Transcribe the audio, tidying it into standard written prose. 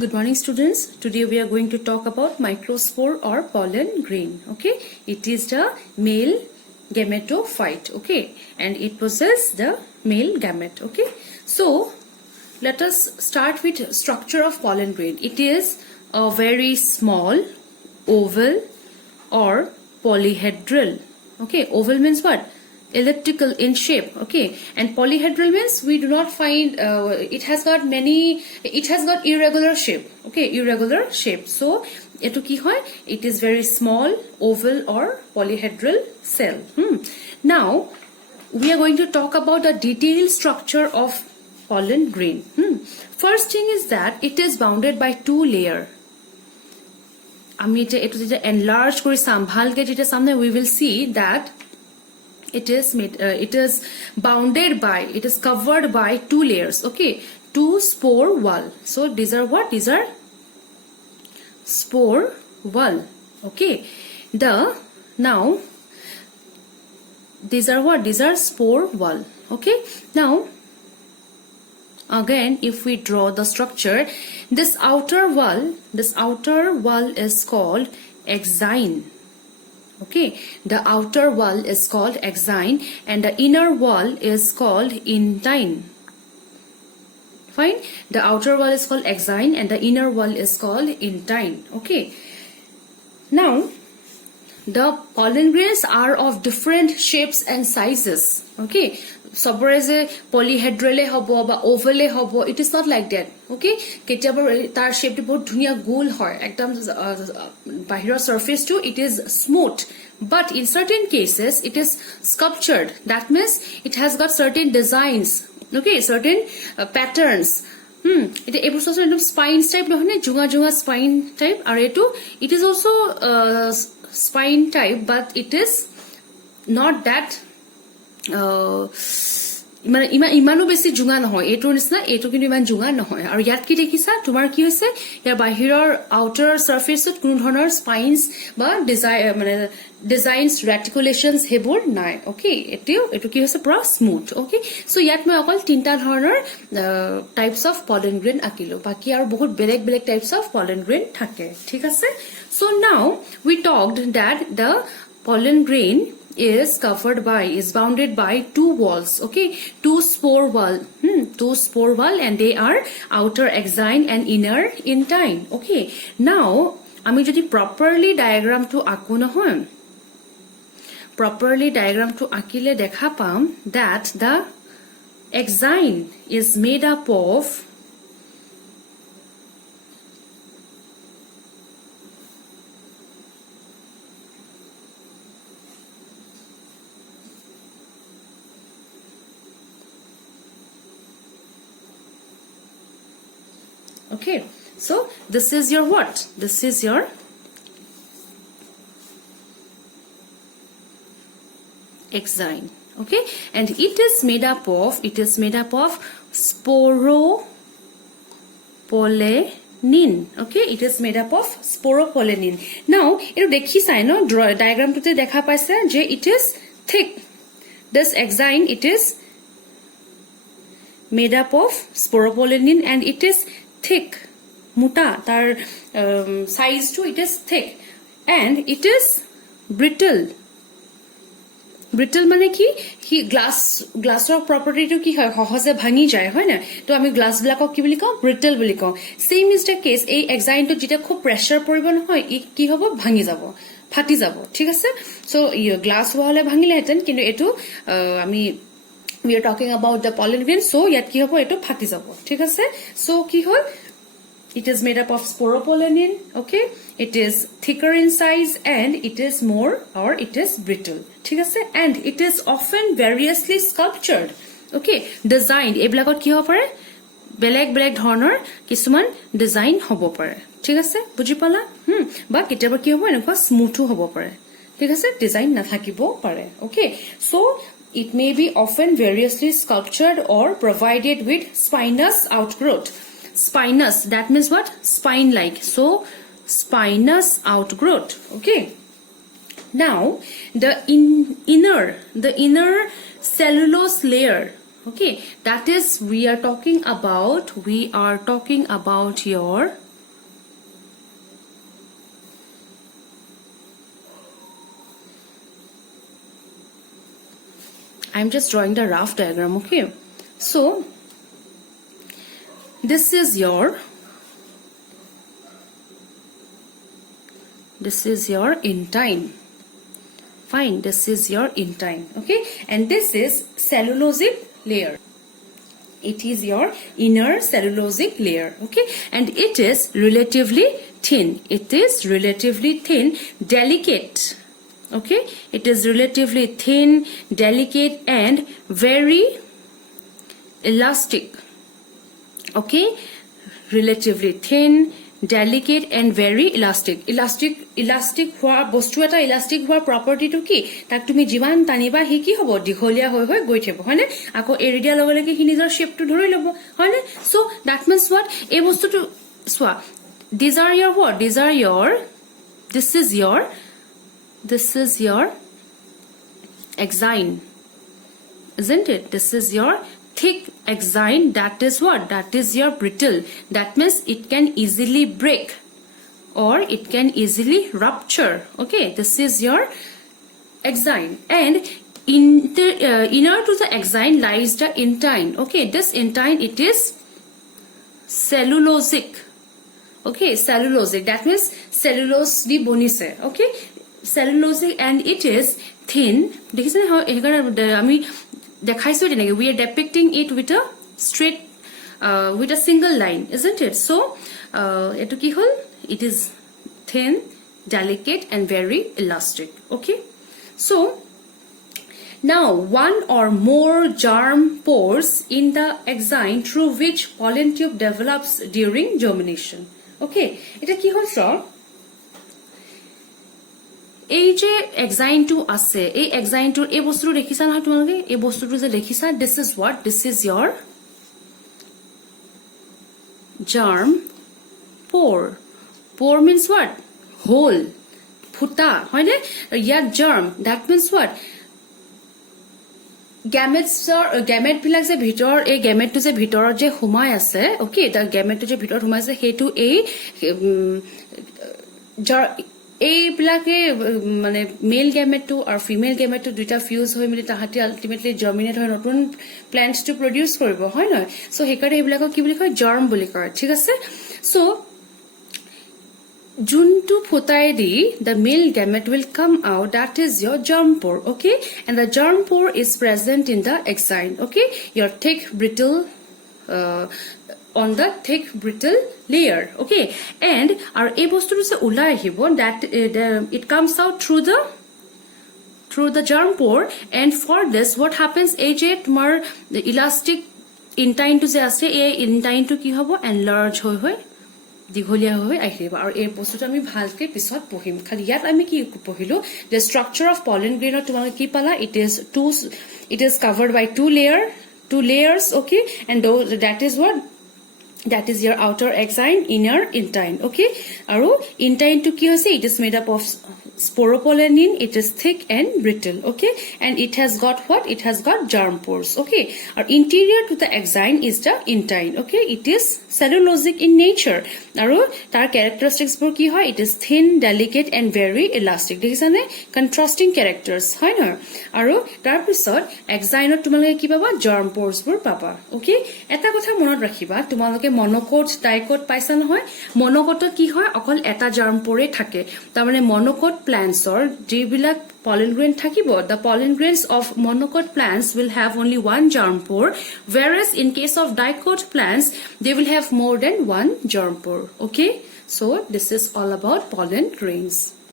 Good morning, students. Today we are going to talk about microspore or pollen grain. Okay, it is the male gametophyte. Okay, and it possesses the male gamete. Okay, so let us start with structure of pollen grain. It is a very small oval or polyhedral. Okay, oval means what? Elliptical in shape. Okay, and polyhedral means we do not find it has got irregular shape. Okay, irregular shape. So etu ki hoy, it is very small oval or polyhedral cell. Now we are going to talk about the detailed structure of pollen grain. First thing is that it is bounded by two layers. Enlarge kori sambhal ke jeta samne we will see that it is bounded by, it is covered by two layers. Okay, two spore wall. So these are what? These are spore wall. Okay, now these are what? These are spore wall. Okay, now again if we draw the structure, this outer wall is called exine. Okay, the outer wall is called exine and the inner wall is called intine. Fine, the outer wall is called exine and the inner wall is called intine. Okay, now the pollen grains are of different shapes and sizes. Okay, सबरे जे polyhedrale hobo ba ovale hobo, it is not like that. Okay, ketiaba tar shape to बहुत धुनिया गोल होय एकदम बाहिर surface to it is smooth, but in certain cases it is sculptured. That means it has got certain designs. Okay, certain patterns. It is also kind of spine type lohne junga spine type. Aretu it is also spine type, but it is not that ইমানো বেছি জুঙা নহয় এটো নিচিনা এটো কিন্তু ইমান জুঙা নহয় আৰু ইয়াত কি দেখিছা তোমাৰ কি হৈছে ইয়াৰ বাহিৰৰ আউটাৰ সাৰফেসত কোনো ধৰণৰ স্পাইনস বা ডিজাইনস ৰেটিকুলেশনস হেবোৰ নাই ওকে এটো কি হৈছে পুৰা স্মুথ ওকে সো ইয়াত মই অকল তিনটা ধৰণৰ টাইপস অফ পলেন গ্ৰেইন আকিলো বাকি আৰু বহুত বেলেগ বেলেগ টাইপস অফ পলেন গ্ৰেইন থাকে ঠিক আছে so now we talked that the pollen grain is bounded by two walls. Okay, two spore wall and they are outer exine and inner intine. Okay, now আমি যদি properly diagram to আকো নহয় properly diagram to akile দেখা পাম that the exine is made up of okay, so this is your what? This is your exine. Okay, and it is made up of sporopollenin. Okay, it is made up of sporopollenin. Now, you dekhi sai no diagram to te dekha paise je it is thick. This exine it is made up of sporopollenin and it is thick, muta tar size to it is thick and it is brittle মানে কি হি গ্লাছৰ property to কি হয় সহজে ভাঙি যায় হয় না তো আমি গ্লাছ ব্লকক কি বুলি কওঁ brittle বুলি কওঁ same is the case এই exine to যেটা খুব প্ৰেসাৰ পৰিব নহয় কি হ'ব ভাঙি যাব ফাটি যাব ঠিক আছে সো গ্লাছ হলে ভাঙিলে হেতেন কিন্তু এটো আমি we are talking about the pollen grain so yat ki hobo eto phati jabo thik ase so ki hol it is made up of sporopollenin okay it is thicker in size and it is more or it is brittle thik ase and it is often variously sculptured okay designed eblagot ki hobo pare beleg dhonor kisuman design hobo pare thik ase buji pala ba kitaba ki hobo enko smooth hobo pare thik ase design na thakibo pare okay so it may be often variously sculptured or provided with spinous outgrowth. Spinous, that means what? Spine-like. So, spinous outgrowth. Okay. Now, the inner cellulose layer Okay, that is we are talking about your I'm just drawing the rough diagram. Okay, so this is your intine. Fine, this is your intine. Okay, and this is cellulosic layer. It is your inner cellulosic layer. Okay, and it is relatively thin. It is relatively thin, delicate. Okay, it is relatively thin, delicate, and very elastic. Okay, relatively thin, delicate, and very elastic. Elastic হোৱা বস্তু এটা elastic হোৱাৰ property-টো কি? তাক তুমি যিমান টানিবা হি কি হ'ব? দীঘলীয়া হৈ হৈ গৈ থাকিব, হয়নে? আকৌ এৰি দিয়াৰ লগে লগে হি নিজৰ shape-টো ধৰি ল'ব, হয়নে? So that means what? এই বস্তুটো চোৱা, these are your what? This is your exine, isn't it? This is your thick exine. That is what? That is your brittle. That means it can easily break or it can easily rupture. Okay, this is your exine, and inner to the exine lies the intine. Okay, this intine, it is cellulosic. Okay, cellulosic, that means cellulose di bonise. Okay, cellulosic, and it is thin. দেখিছেনে আমি দেখাইছো তেনেকে we are depicting it with a straight with a single line, isn't it? So এটো কি হল? It is thin, delicate, and very elastic. Okay, so now one or more germ pores in the exine through which pollen tube develops during germination. Okay, এটা কি হল? So এই যে এক্সাইনটো আছে, এই এক্সাইনটোৰ এই বস্তুটো দেখিছা নহয় তোমালোকে? এই বস্তুটো যে দেখিছা, this is what? This is your germ pore. Pore means what? Hole, ফুটা, হয়নে? ইয়াত germ, that means what? Gamete বিলাক যে ভিতৰ, এই গেমেটটো যে ভিতৰত যে সোমাই আছে, okay, the গেমেটটো যে ভিতৰত সোমাই আছে, সেইটো এই এইবিলাকে মানে মেল গেমেটটো আৰু ফিমেল গেমেটটো দুটা ফিউজ হৈ মিলি তাহাঁতি আল্টিমেটলি জাৰ্মিনেট হৈ নতুন প্লান্টছটো প্ৰডিউচ কৰিব, হয় নহয়? সো সেইকাৰণে এইবিলাকক কি বুলি কয়? জাৰ্ম বুলি কয়, ঠিক আছে? সো যোনটো ফুটাই দি the male gamete will come out, that is your germ pore. Okay, and the germ pore is present in the exine. Okay, your thick brittle on the thick brittle layer. Okay, and our a বস্তুটো যে ওলাই আহিব, that it comes out through the germ pore, and for this what happens? এই যে তোমাৰ elastic intine to যে আছে, এই intine to কি হ'ব? enlarge হৈ হৈ দীঘলীয়া হৈ আহিব, আৰু এই বস্তুটো আমি ভালকে পিছত পঢ়িম। খালি ইয়াত আমি কি পঢ়িলো? the structure of pollen grain তোমালোকে কি পালা? it is covered by two layers. Okay, and that is what? That is your outer exine, inner intine. Okay, aru intine to ki hoise? It is made up of sporopollenin. It is thick and brittle. Okay, and it has got what? It has got germ pores. Okay, our interior to the exine is the intine. Okay, it is cellulosic in nature. Aru tar characteristics bor ki hoy? It is thin, delicate, and very elastic. Dekhisane contrasting characters, hoy na? Aru tar pisot exine tumaloke ki paba? Germ pores bor paba. Okay, eta kotha monot rakhiba, tumaloke monocot dicot পাইছা নহয়? মনোকটত কি হয়? অকল এটা germ পৰে থাকে। তাৰমানে monocot প্লান্টছৰ যিবিলাক pollen grain থাকিব, the pollen grains of monocot plants will have only one germ pore, whereas in case of dicot plants they will have more than one germ pore. Okay, so this is all about pollen grains.